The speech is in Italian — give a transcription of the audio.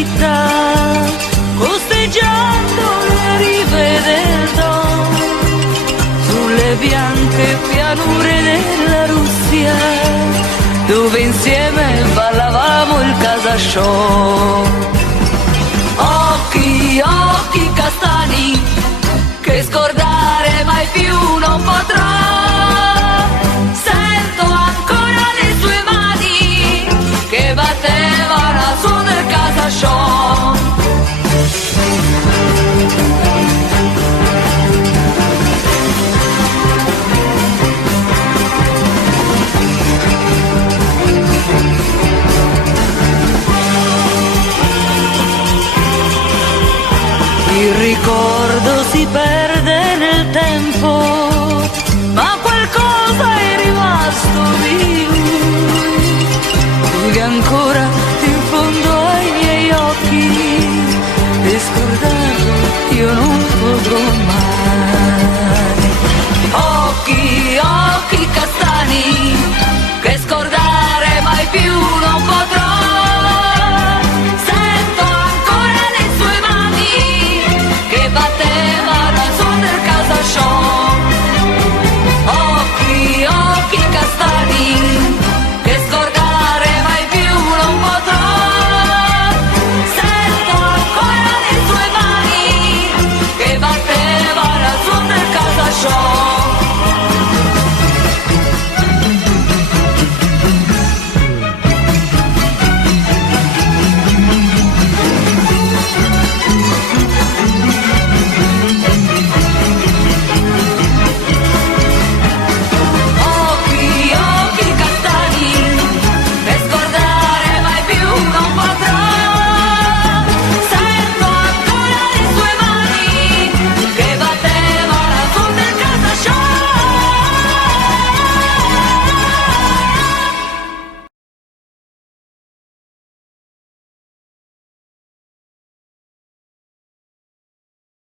città, costeggiando le rive del Don, sulle bianche pianure della Russia, dove insieme ballavamo il casasciò. Occhi, occhi castani, che scordare mai più non potrò. Sento ancora le sue mani che battevano a suon del casasciò. Il ricordo si perde nel tempo, ma qualcosa è rimasto di lui che ancora